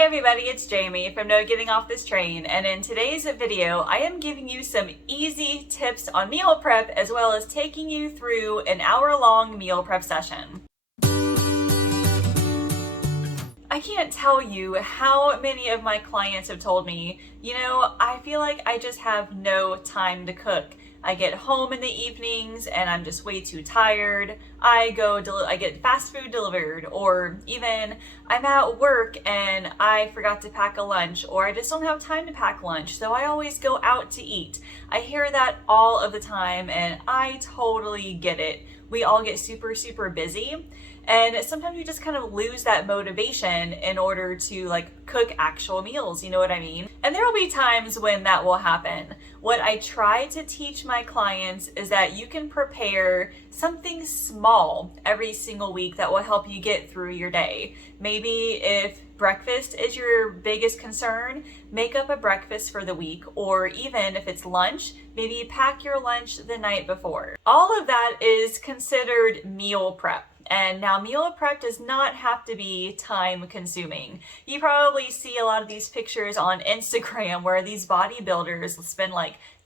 Hey everybody, it's Jamie from No Getting Off This Train, and in today's video, I am giving you some easy tips on meal prep as well as taking you through an hour-long meal prep session. I can't tell you how many of my clients have told me, I feel like I just have no time to cook. I get home in the evenings and I'm just way too tired. I get fast food delivered, or even I'm at work and I forgot to pack a lunch, or I just don't have time to pack lunch, so I always go out to eat. I hear that all of the time and I totally get it. We all get super busy, and sometimes you just kind of lose that motivation in order to cook actual meals, you know what I mean? And there will be times when that will happen. What I try to teach my clients is that you can prepare something small every single week that will help you get through your day. Maybe if breakfast is your biggest concern, make up a breakfast for the week, or even if it's lunch, maybe pack your lunch the night before. All of that is considered meal prep. And now meal prep does not have to be time consuming. You probably see a lot of these pictures on Instagram where these bodybuilders spend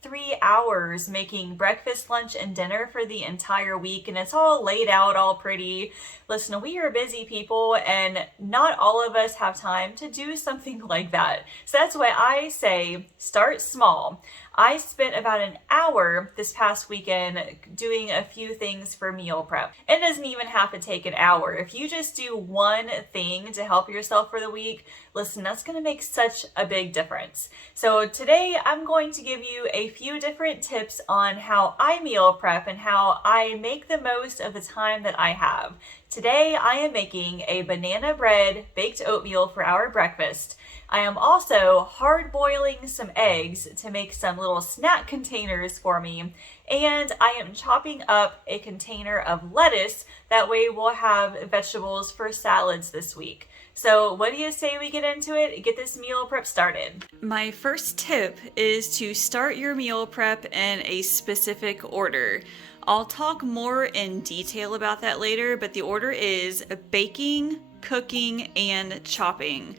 3 hours making breakfast, lunch, and dinner for the entire week, and it's all laid out all pretty. Listen, we are busy people, and not all of us have time to do something like that. So that's why I say start small. I spent about an hour this past weekend doing a few things for meal prep. It doesn't even have to take an hour. If you just do one thing to help yourself for the week, listen, that's going to make such a big difference. So today I'm going to give you a few different tips on how I meal prep and how I make the most of the time that I have. Today I am making a banana bread baked oatmeal for our breakfast. I am also hard boiling some eggs to make some little snack containers for me, and I am chopping up a container of lettuce. That way we'll have vegetables for salads this week. So what do you say we get into it? Get this meal prep started. My first tip is to start your meal prep in a specific order. I'll talk more in detail about that later, but the order is baking, cooking, and chopping.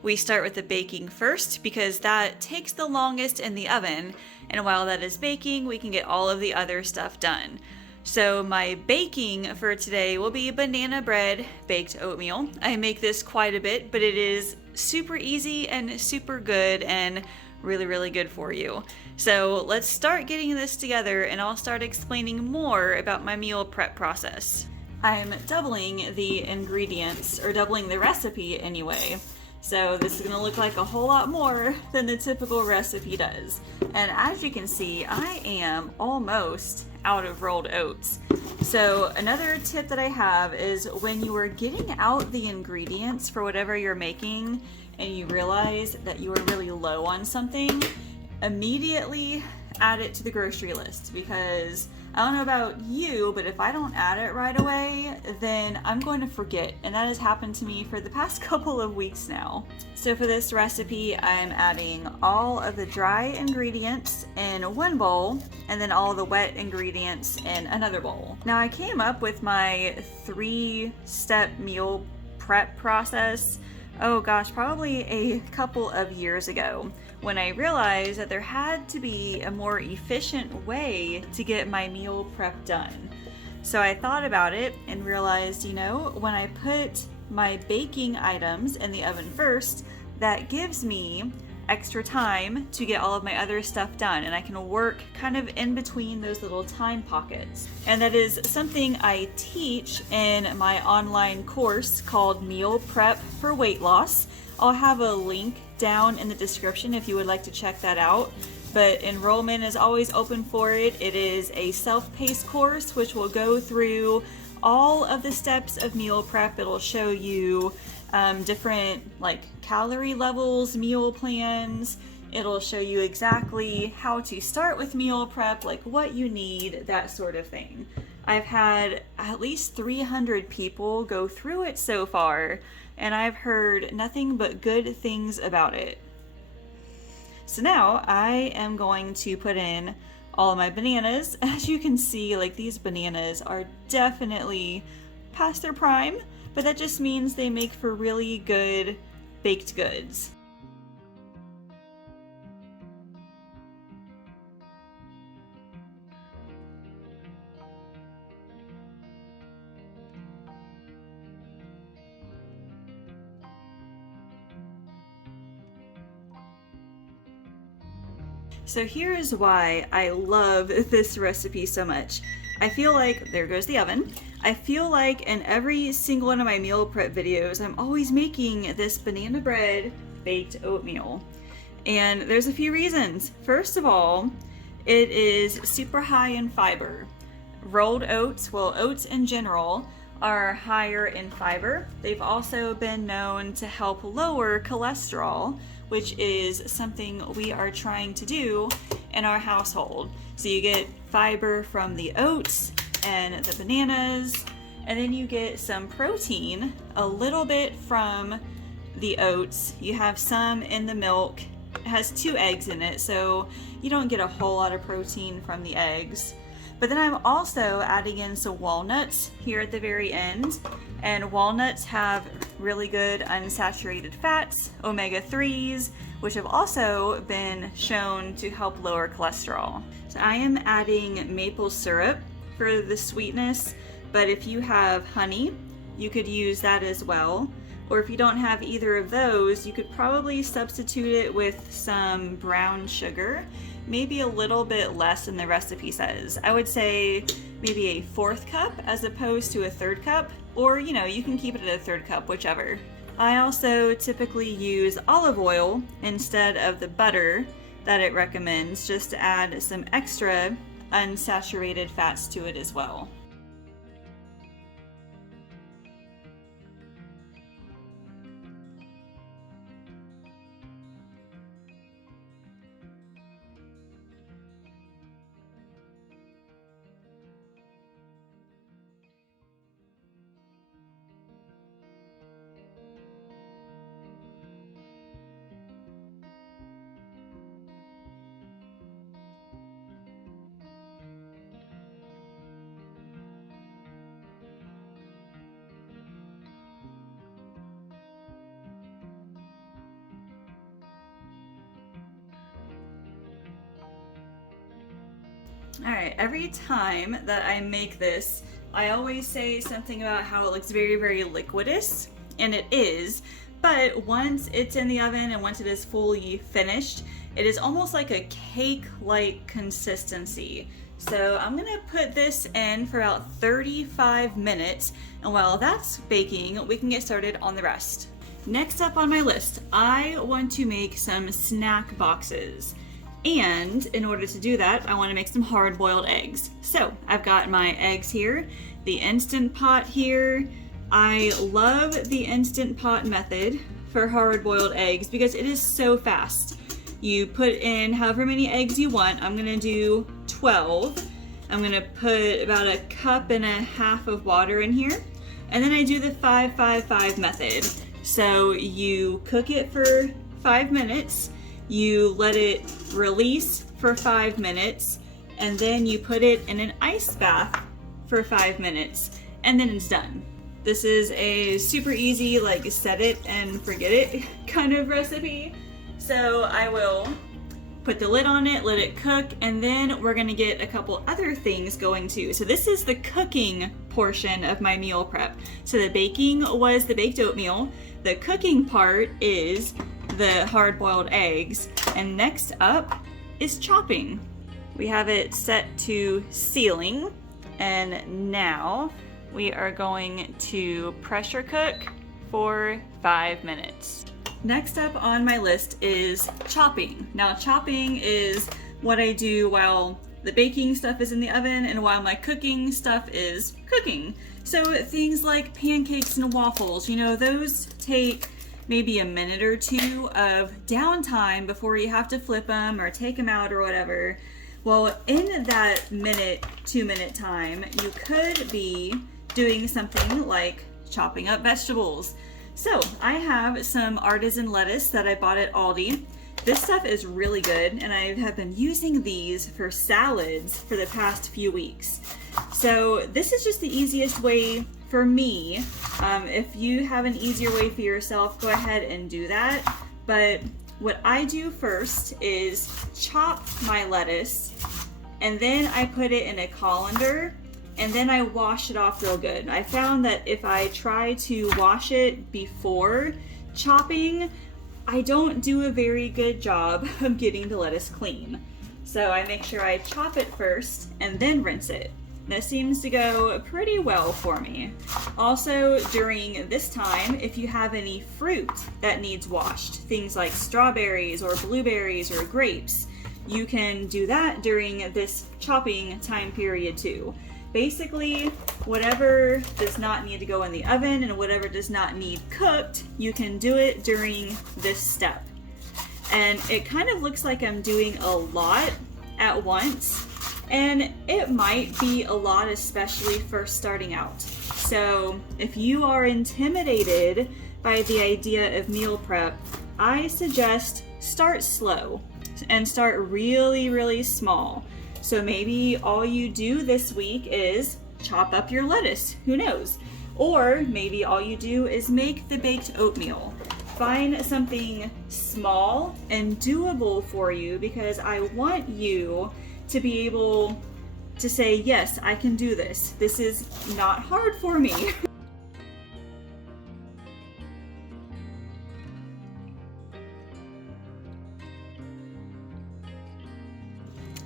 We start with the baking first because that takes the longest in the oven, and while that is baking, we can get all of the other stuff done. So my baking for today will be banana bread baked oatmeal. I make this quite a bit, but it is super easy and super good and really good for you. So let's start getting this together, and I'll start explaining more about my meal prep process. I'm doubling the ingredients, or doubling the recipe anyway. So this is going to look like a whole lot more than the typical recipe does. And as you can see, I am almost out of rolled oats. So another tip that I have is when you are getting out the ingredients for whatever you're making and you realize that you are really low on something, immediately add it to the grocery list, because I don't know about you, but if I don't add it right away, then I'm going to forget, and that has happened to me for the past couple of weeks now. So for this recipe, I'm adding all of the dry ingredients in one bowl, and then all the wet ingredients in another bowl. Now I came up with my 3-step meal prep process, oh gosh, probably a couple of years ago, when I realized that there had to be a more efficient way to get my meal prep done. So I thought about it and realized, when I put my baking items in the oven first, that gives me extra time to get all of my other stuff done, and I can work kind of in between those little time pockets. And that is something I teach in my online course called Meal Prep for Weight Loss. I'll have a link down in the description if you would like to check that out. But enrollment is always open for it. It is a self-paced course which will go through all of the steps of meal prep. It'll show you different calorie levels, meal plans. It'll show you exactly how to start with meal prep, what you need, that sort of thing. I've had at least 300 people go through it so far, and I've heard nothing but good things about it. So now I am going to put in all of my bananas. As you can see, these bananas are definitely past their prime, but that just means they make for really good baked goods. So here is why I love this recipe so much. I feel like, there goes the oven. I feel like in every single one of my meal prep videos, I'm always making this banana bread baked oatmeal. And there's a few reasons. First of all, it is super high in fiber. Rolled oats, well, oats in general, are higher in fiber. They've also been known to help lower cholesterol, which is something we are trying to do in our household. So you get fiber from the oats and the bananas, and then you get some protein, a little bit from the oats. You have some in the milk. It has 2 eggs in it, so you don't get a whole lot of protein from the eggs. But then I'm also adding in some walnuts here at the very end. And walnuts have really good unsaturated fats, omega-3s, which have also been shown to help lower cholesterol. So I am adding maple syrup for the sweetness, but if you have honey, you could use that as well. Or if you don't have either of those, you could probably substitute it with some brown sugar, maybe a little bit less than the recipe says. I would say maybe a 1/4 cup as opposed to a 1/3 cup, or you can keep it at a 1/3 cup, whichever. I also typically use olive oil instead of the butter that it recommends, just to add some extra unsaturated fats to it as well. All right, every time that I make this, I always say something about how it looks very, very liquidous, and it is, but once it's in the oven and once it is fully finished, it is almost like a cake-like consistency. So I'm gonna put this in for about 35 minutes, and while that's baking, we can get started on the rest. Next up on my list, I want to make some snack boxes. And in order to do that, I want to make some hard-boiled eggs. So I've got my eggs here, the Instant Pot here. I love the Instant Pot method for hard-boiled eggs because it is so fast. You put in however many eggs you want. I'm gonna do 12. I'm gonna put about 1.5 cups of water in here. And then I do the 5-5-5 method. So you cook it for 5 minutes. You let it release for 5 minutes, and then you put it in an ice bath for 5 minutes, and then it's done. This is a super easy, like, set it and forget it kind of recipe. So I will put the lid on it, let it cook, and then we're gonna get a couple other things going too. So this is the cooking portion of my meal prep. So the baking was the baked oatmeal. The cooking part is the hard-boiled eggs, and next up is chopping. We have it set to sealing, and now we are going to pressure cook for 5 minutes. Next up on my list is chopping. Now chopping is what I do while the baking stuff is in the oven and while my cooking stuff is cooking. So things like pancakes and waffles, those take maybe a minute or 2 of downtime before you have to flip them or take them out or whatever. Well, in that 2-minute time, you could be doing something like chopping up vegetables. So I have some artisan lettuce that I bought at Aldi. This stuff is really good, and I have been using these for salads for the past few weeks. So this is just the easiest way for me, if you have an easier way for yourself, go ahead and do that. But what I do first is chop my lettuce, and then I put it in a colander, and then I wash it off real good. I found that if I try to wash it before chopping, I don't do a very good job of getting the lettuce clean. So I make sure I chop it first and then rinse it. That seems to go pretty well for me. Also, during this time, if you have any fruit that needs washed, things like strawberries or blueberries or grapes, you can do that during this chopping time period too. Basically, whatever does not need to go in the oven and whatever does not need cooked, you can do it during this step. And it kind of looks like I'm doing a lot at once, and it might be a lot, especially for starting out. So if you are intimidated by the idea of meal prep, I suggest start slow and start really, really small. So maybe all you do this week is chop up your lettuce, who knows? Or maybe all you do is make the baked oatmeal. Find something small and doable for you, because I want you to be able to say, yes, I can do this. This is not hard for me.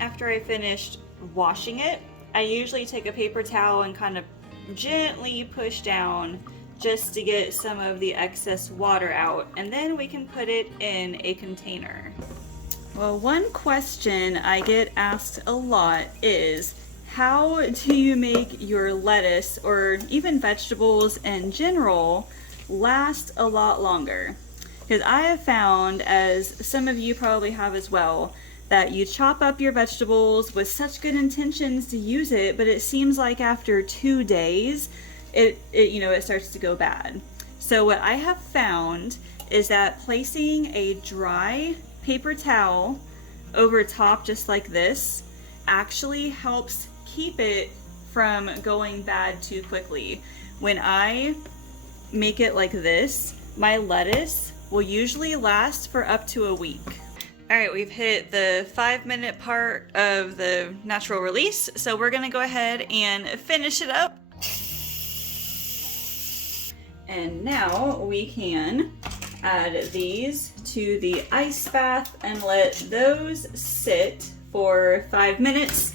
After I finished washing it, I usually take a paper towel and kind of gently push down just to get some of the excess water out, and then we can put it in a container. Well, one question I get asked a lot is, how do you make your lettuce or even vegetables in general last a lot longer? Because I have found, as some of you probably have as well, that you chop up your vegetables with such good intentions to use it, but it seems like after 2 days, it starts to go bad. So what I have found is that placing a dry paper towel over top just like this actually helps keep it from going bad too quickly. When I make it like this, my lettuce will usually last for up to a week. All right, we've hit the 5-minute part of the natural release, so we're gonna go ahead and finish it up. And now we can add these to the ice bath and let those sit for 5 minutes,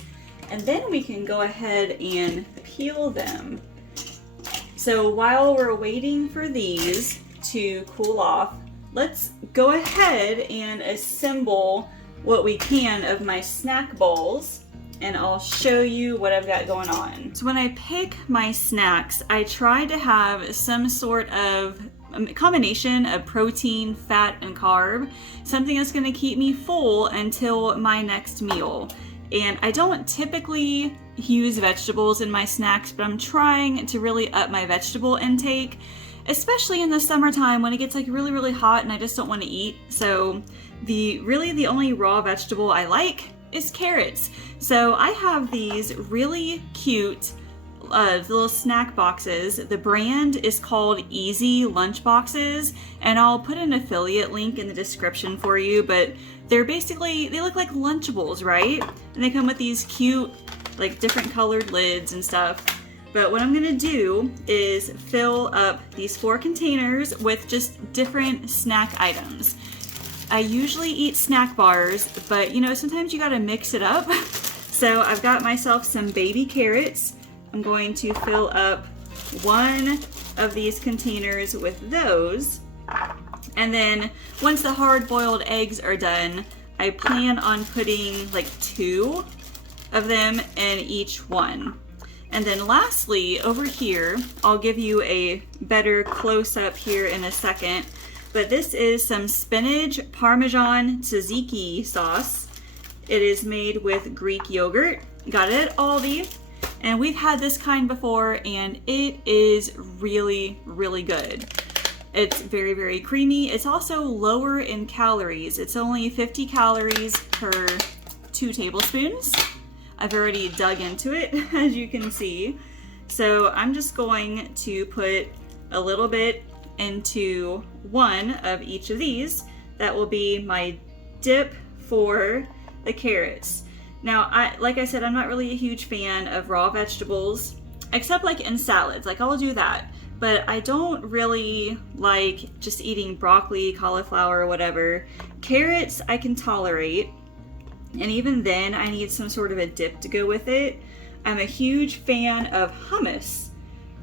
and then we can go ahead and peel them. So while we're waiting for these to cool off, let's go ahead and assemble what we can of my snack bowls, and I'll show you what I've got going on. So when I pick my snacks, I try to have some sort of combination of protein, fat, and carb, something that's gonna keep me full until my next meal. And I don't typically use vegetables in my snacks, but I'm trying to really up my vegetable intake, especially in the summertime when it gets like really, really hot and I just don't want to eat. So the only raw vegetable I like is carrots. So I have these really cute little snack boxes. The brand is called Easy Lunch Boxes, and I'll put an affiliate link in the description for you, but they're basically, they look like Lunchables, right? And they come with these cute, like different colored lids and stuff. But what I'm gonna do is fill up these 4 containers with just different snack items. I usually eat snack bars, but sometimes you gotta mix it up. So I've got myself some baby carrots. I'm going to fill up 1 of these containers with those. And then once the hard-boiled eggs are done, I plan on putting like 2 of them in each one. And then lastly, over here, I'll give you a better close-up here in a second, but this is some spinach Parmesan tzatziki sauce. It is made with Greek yogurt. Got it at Aldi, and we've had this kind before, and it is really, really good. It's very, very creamy. It's also lower in calories. It's only 50 calories per 2 tablespoons. I've already dug into it, as you can see. So I'm just going to put a little bit into one of each of these. That will be my dip for the carrots. Now, like I said, I'm not really a huge fan of raw vegetables, except like in salads. Like I'll do that, but I don't really like just eating broccoli, cauliflower, or whatever. Carrots I can tolerate, and even then I need some sort of a dip to go with it. I'm a huge fan of hummus,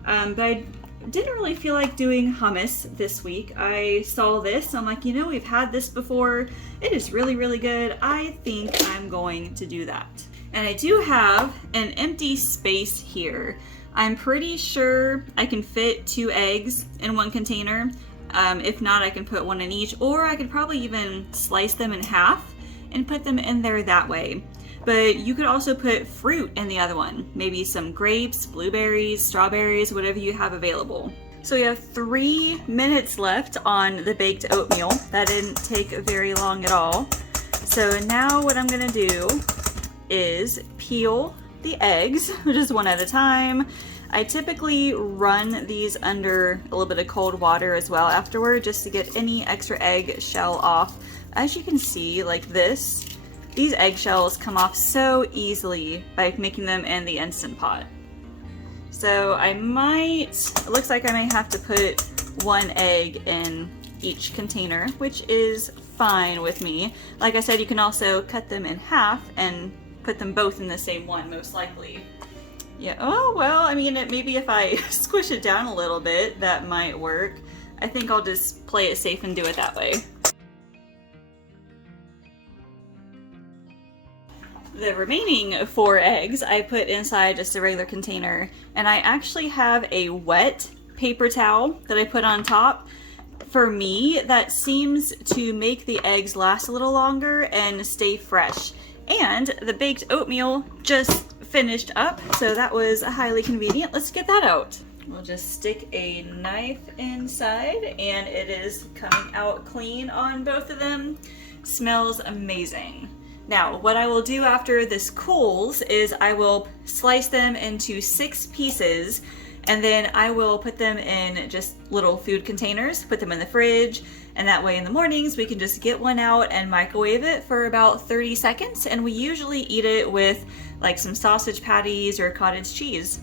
but I didn't really feel like doing hummus this week. I saw this, I'm like, you know, we've had this before. It is really, really good. I think I'm going to do that. And I do have an empty space here. I'm pretty sure I can fit 2 eggs in one container. If not, I can put one in each, or I could probably even slice them in half and put them in there that way. But you could also put fruit in the other one, maybe some grapes, blueberries, strawberries, whatever you have available. So we have 3 minutes left on the baked oatmeal. That didn't take very long at all. So now what I'm gonna do is peel the eggs, just one at a time. I typically run these under a little bit of cold water as well afterward, just to get any extra egg shell off. As you can see, like this, these eggshells come off so easily by making them in the Instant Pot. So it looks like I may have to put 1 egg in each container, which is fine with me. Like I said, you can also cut them in half and put them both in the same one, most likely. Yeah, oh, well, I mean, maybe if I squish it down a little bit, that might work. I think I'll just play it safe and do it that way. The remaining 4 eggs I put inside just a regular container, and I actually have a wet paper towel that I put on top. For me, that seems to make the eggs last a little longer and stay fresh. And the baked oatmeal just finished up, so that was highly convenient. Let's get that out. We'll just stick a knife inside, and it is coming out clean on both of them. Smells amazing. Now, what I will do after this cools is I will slice them into 6 pieces, and then I will put them in just little food containers, put them in the fridge, and that way in the mornings we can just get one out and microwave it for about 30 seconds, and we usually eat it with like some sausage patties or cottage cheese.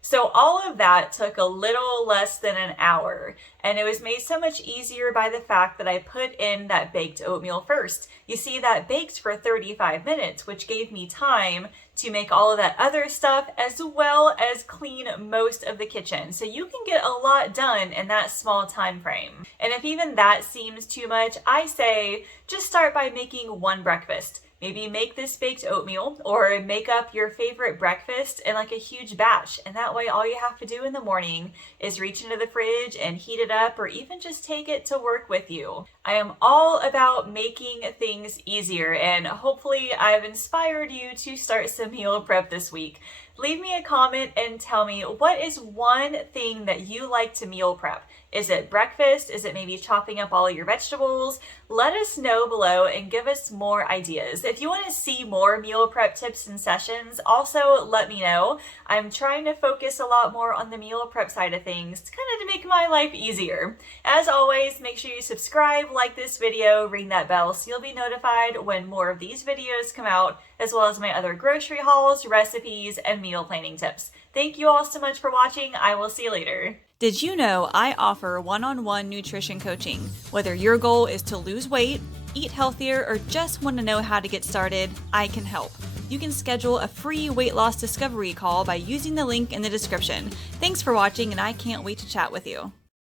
So all of that took a little less than an hour, and it was made so much easier by the fact that I put in that baked oatmeal first. You see, that baked for 35 minutes, which gave me time to make all of that other stuff as well as clean most of the kitchen. So you can get a lot done in that small time frame. And if even that seems too much, I say just start by making 1 breakfast. Maybe make this baked oatmeal or make up your favorite breakfast in like a huge batch. And that way all you have to do in the morning is reach into the fridge and heat it up, or even just take it to work with you. I am all about making things easier, and hopefully I've inspired you to start some meal prep this week. Leave me a comment and tell me, what is one thing that you like to meal prep? Is it breakfast? Is it maybe chopping up all your vegetables? Let us know below and give us more ideas. If you want to see more meal prep tips and sessions, also let me know. I'm trying to focus a lot more on the meal prep side of things, kind of to make my life easier. As always, make sure you subscribe, like this video, ring that bell so you'll be notified when more of these videos come out, as well as my other grocery hauls, recipes, and meal planning tips. Thank you all so much for watching. I will see you later. Did you know I offer one-on-one nutrition coaching? Whether your goal is to lose weight, eat healthier, or just want to know how to get started, I can help. You can schedule a free weight loss discovery call by using the link in the description. Thanks for watching, and I can't wait to chat with you.